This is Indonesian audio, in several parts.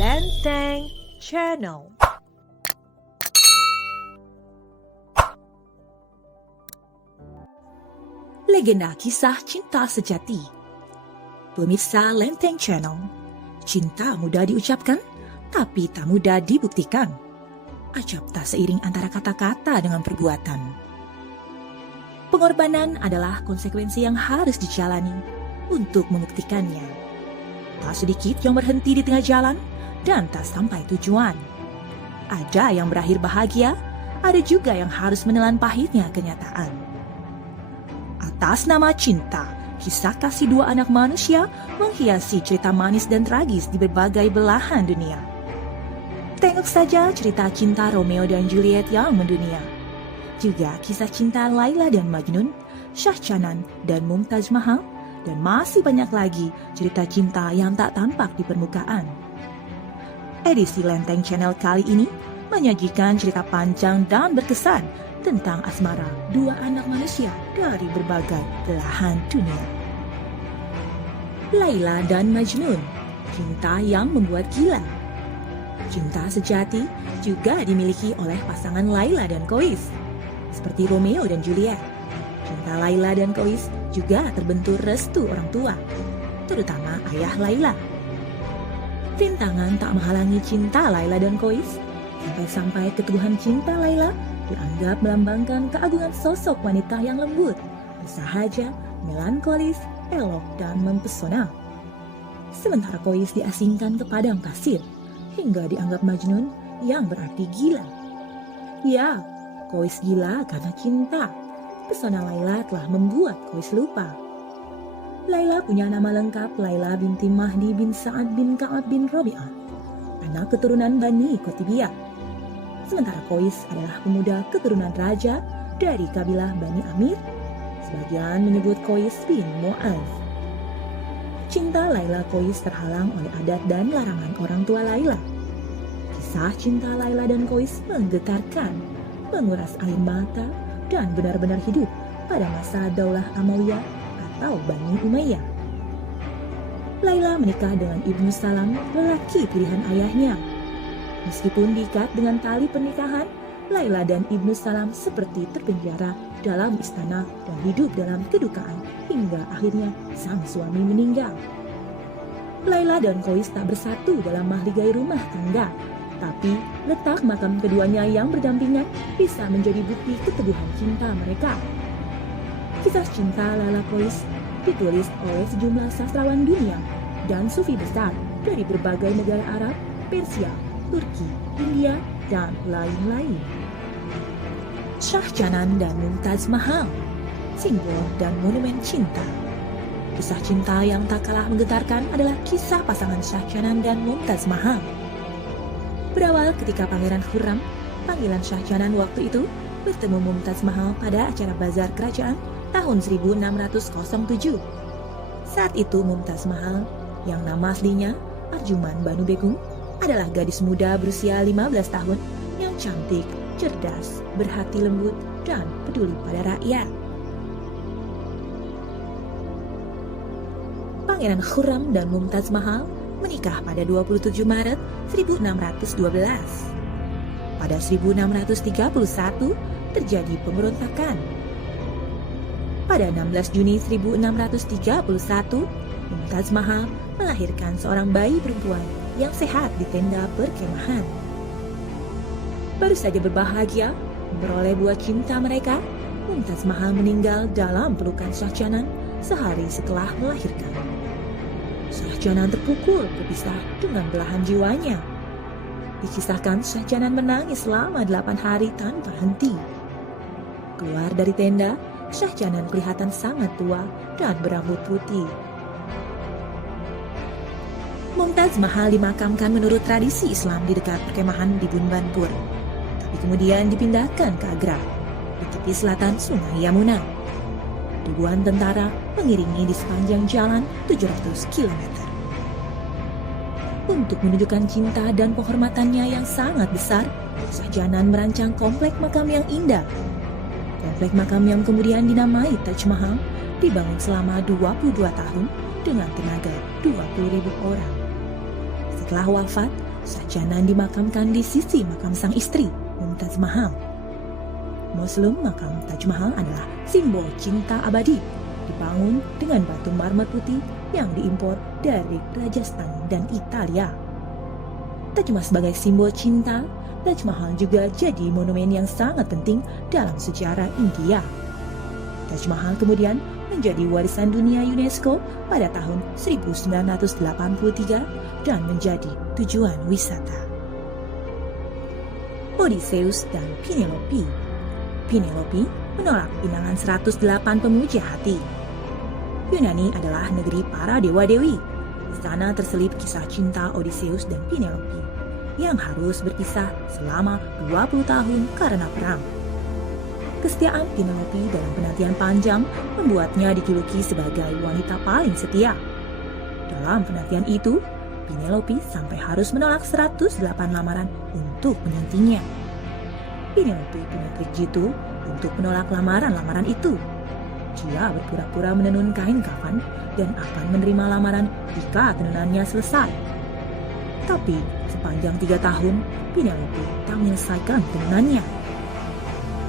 Lenteng Channel. Legenda kisah cinta sejati. Pemirsa Lenteng Channel, cinta mudah diucapkan, tapi tak mudah dibuktikan. Acap tak seiring antara kata-kata dengan perbuatan. Pengorbanan adalah konsekuensi yang harus dijalani untuk membuktikannya. Tak sedikit yang berhenti di tengah jalan dan tak sampai tujuan. Ada yang berakhir bahagia, ada juga yang harus menelan pahitnya kenyataan. Atas nama cinta, kisah kasih dua anak manusia menghiasi cerita manis dan tragis di berbagai belahan dunia. Tengok saja cerita cinta Romeo dan Juliet yang mendunia. Juga kisah cinta Laila dan Majnun, Shah Jahan dan Mumtaz Mahal, dan masih banyak lagi cerita cinta yang tak tampak di permukaan. Edisi Lenteng Channel kali ini menyajikan cerita panjang dan berkesan tentang asmara dua anak manusia dari berbagai belahan dunia. Laila dan Majnun, cinta yang membuat gila. Cinta sejati juga dimiliki oleh pasangan Laila dan Kois, seperti Romeo dan Juliet. Cinta Laila dan Kois juga terbentur restu orang tua, terutama ayah Laila. Rintangan tak menghalangi cinta Laila dan Kois, sampai-sampai keteguhan cinta Laila dianggap melambangkan keagungan sosok wanita yang lembut, bersahaja, melankolis, elok, dan mempesona. Sementara Kois diasingkan ke padang pasir, hingga dianggap Majnun yang berarti gila. Ya, Kois gila karena cinta. Pesona Laila telah membuat Kois lupa. Laila punya nama lengkap Laila binti Mahdi bin Sa'ad bin Ka'ab bin Rabi'ah, anak keturunan Bani Qutbiyah. Sementara Kois adalah pemuda keturunan raja dari kabilah Bani Amir. Sebagian menyebut Kois bin Mu'az. Cinta Laila Kois terhalang oleh adat dan larangan orang tua Laila. Kisah cinta Laila dan Kois menggetarkan, menguras air mata, dan benar-benar hidup pada masa Daulah Amawiyah atau Bani Umayyah. Laila menikah dengan Ibnu Salam, lelaki pilihan ayahnya. Meskipun diikat dengan tali pernikahan, Laila dan Ibnu Salam seperti terpenjara dalam istana dan hidup dalam kedukaan hingga akhirnya sang suami meninggal. Laila dan Kois tak bersatu dalam mahligai rumah tangga, tapi letak makam keduanya yang berdampingan bisa menjadi bukti keteguhan cinta mereka. Kisah cinta Laila Kois ditulis oleh sejumlah sastrawan dunia dan sufi besar dari berbagai negara Arab, Persia, Turki, India, dan lain-lain. Shah Jahan dan Mumtaz Mahal, simbol dan monumen cinta. Kisah cinta yang tak kalah menggetarkan adalah kisah pasangan Shah Jahan dan Mumtaz Mahal. Berawal ketika Pangeran Khurram, panggilan Shah Jahan waktu itu, bertemu Mumtaz Mahal pada acara bazar kerajaan tahun 1607. Saat itu Mumtaz Mahal, yang nama aslinya Arjuman Banu Begum, adalah gadis muda berusia 15 tahun yang cantik, cerdas, berhati lembut, dan peduli pada rakyat. Pangeran Khurram dan Mumtaz Mahal menikah pada 27 Maret 1612. Pada 1631 terjadi pemberontakan. Pada 16 Juni 1631, Mumtaz Mahal melahirkan seorang bayi perempuan yang sehat di tenda perkemahan. Baru saja berbahagia memperoleh buah cinta mereka, Mumtaz Mahal meninggal dalam pelukan Shah Jahan sehari setelah melahirkan. Shah Jahan terpukul berpisah dengan belahan jiwanya. Dikisahkan Shah Jahan menangis selama 8 hari tanpa henti. Keluar dari tenda, Shah Jahan kelihatan sangat tua dan berambut putih. Mumtaz Mahal dimakamkan menurut tradisi Islam di dekat perkemahan di Bunbanpur, tapi kemudian dipindahkan ke Agra, di tepi selatan Sungai Yamuna. Ribuan tentara mengiringi di sepanjang jalan 700 km. Untuk menunjukkan cinta dan penghormatannya yang sangat besar, Shah Jahan merancang komplek makam yang indah. Komplek makam yang kemudian dinamai Taj Mahal dibangun selama 22 tahun dengan tenaga 20.000 orang. Setelah wafat, Sajanan dimakamkan di sisi makam sang istri, Mumtaz Mahal. Muslim makam Taj Mahal adalah simbol cinta abadi, dibangun dengan batu marmer putih yang diimpor dari Rajasthan dan Italia. Tak cuma sebagai simbol cinta, Taj Mahal juga jadi monumen yang sangat penting dalam sejarah India. Taj Mahal kemudian menjadi warisan dunia UNESCO pada tahun 1983 dan menjadi tujuan wisata. Odysseus dan Penelope. Penelope menolak pinangan 108 pemuja hati. Yunani adalah negeri para dewa-dewi. Di sana terselip kisah cinta Odysseus dan Penelope yang harus berpisah selama 20 tahun karena perang. Kesetiaan Penelope dalam penantian panjang membuatnya dijuluki sebagai wanita paling setia. Dalam penantian itu, Penelope sampai harus menolak 108 lamaran untuk menantinya. Penelope punya trik jitu untuk menolak lamaran-lamaran itu. Dia berpura-pura menenun kain kafan dan akan menerima lamaran jika tenunannya selesai. Tapi sepanjang 3 tahun, Penelope tak menyelesaikan tenunannya.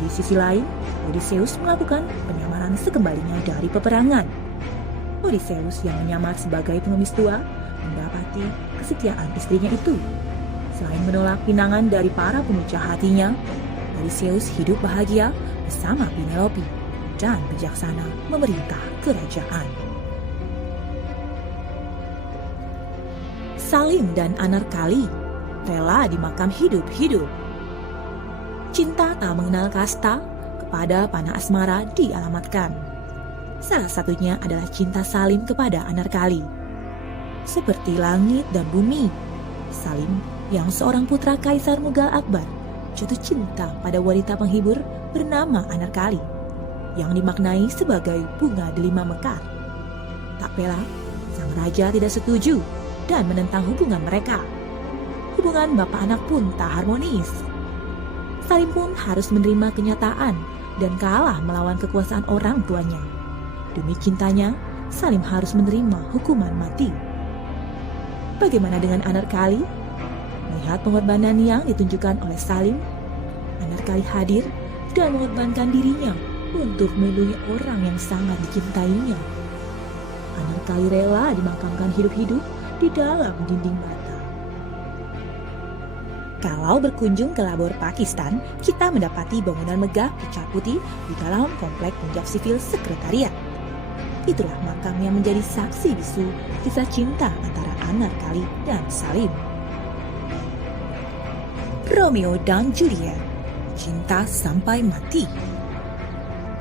Di sisi lain, Odysseus melakukan penyamaran sekembalinya dari peperangan. Odysseus yang menyamar sebagai pengemis tua mendapati kesetiaan istrinya itu. Selain menolak pinangan dari para pemuja hatinya, Odysseus hidup bahagia bersama Penelope dan bijaksana memerintah kerajaan. Salim dan Anarkali rela dimakam hidup-hidup. Cinta tak mengenal kasta kepada panah asmara dialamatkan. Salah satunya adalah cinta Salim kepada Anarkali. Seperti langit dan bumi, Salim yang seorang putra Kaisar Mughal Akbar jatuh cinta pada wanita penghibur bernama Anarkali yang dimaknai sebagai bunga delima mekar. Tak pelak, sang raja tidak setuju dan menentang hubungan mereka. Hubungan bapak anak pun tak harmonis. Salim pun harus menerima kenyataan dan kalah melawan kekuasaan orang tuanya. Demi cintanya, Salim harus menerima hukuman mati. Bagaimana dengan Anarkali? Melihat pengorbanan yang ditunjukkan oleh Salim, Anarkali hadir dan mengorbankan dirinya untuk melindungi orang yang sangat dicintainya. Anarkali rela dimakamkan hidup-hidup di dalam dinding bata. Kalau berkunjung ke Lahore, Pakistan, kita mendapati bangunan megah bercat putih di dalam komplek Punjab Civil Secretariat. Itulah makam yang menjadi saksi bisu kisah cinta antara Anarkali dan Salim. Romeo dan Juliet, cinta sampai mati.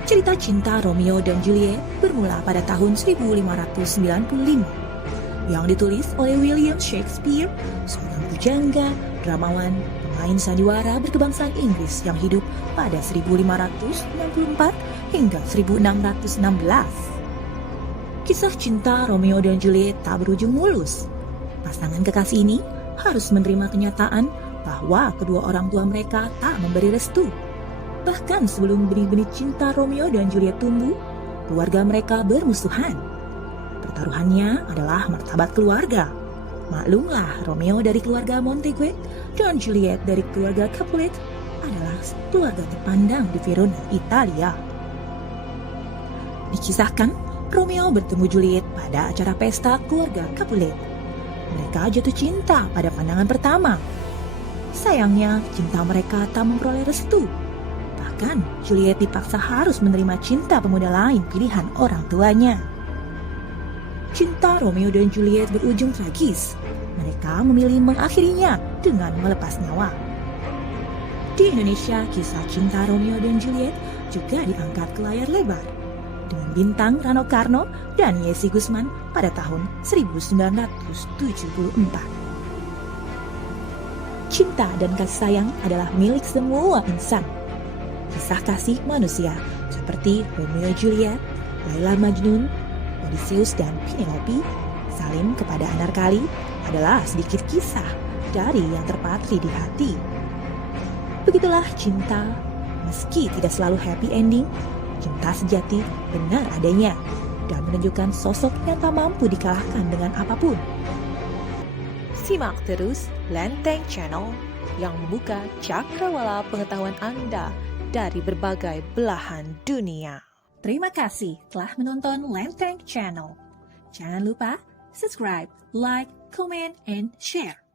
Cerita cinta Romeo dan Juliet bermula pada tahun 1595 yang ditulis oleh William Shakespeare, seorang pujangga, dramawan, pemain sandiwara berkebangsaan Inggris yang hidup pada 1564 hingga 1616. Kisah cinta Romeo dan Juliet tak berujung mulus. Pasangan kekasih ini harus menerima kenyataan bahwa kedua orang tua mereka tak memberi restu. Bahkan sebelum benih-benih cinta Romeo dan Juliet tumbuh, keluarga mereka bermusuhan. Pertaruhannya adalah martabat keluarga. Maklumlah, Romeo dari keluarga Montague dan Juliet dari keluarga Capulet adalah keluarga terpandang di Verona, Italia. Dikisahkan, Romeo bertemu Juliet pada acara pesta keluarga Capulet. Mereka jatuh cinta pada pandangan pertama. Sayangnya, cinta mereka tak memperoleh restu. Bahkan, Juliet dipaksa harus menerima cinta pemuda lain pilihan orang tuanya. Cinta Romeo dan Juliet berujung tragis. Mereka memilih mengakhirinya dengan melepas nyawa. Di Indonesia, kisah cinta Romeo dan Juliet juga diangkat ke layar lebar dengan bintang Rano Karno dan Yesi Gusman pada tahun 1974. Cinta dan kasih sayang adalah milik semua insan. Kisah kasih manusia seperti Romeo Juliet, Laila Majnun, Odysseus dan Penelope, Salim kepada Anarkali adalah sedikit kisah dari yang terpatri di hati. Begitulah cinta, meski tidak selalu happy ending, cinta sejati benar adanya dan menunjukkan sosok yang tak mampu dikalahkan dengan apapun. Simak terus Lenteng Channel yang membuka cakrawala pengetahuan Anda dari berbagai belahan dunia. Terima kasih telah menonton Lenteng Channel. Jangan lupa subscribe, like, comment, and share.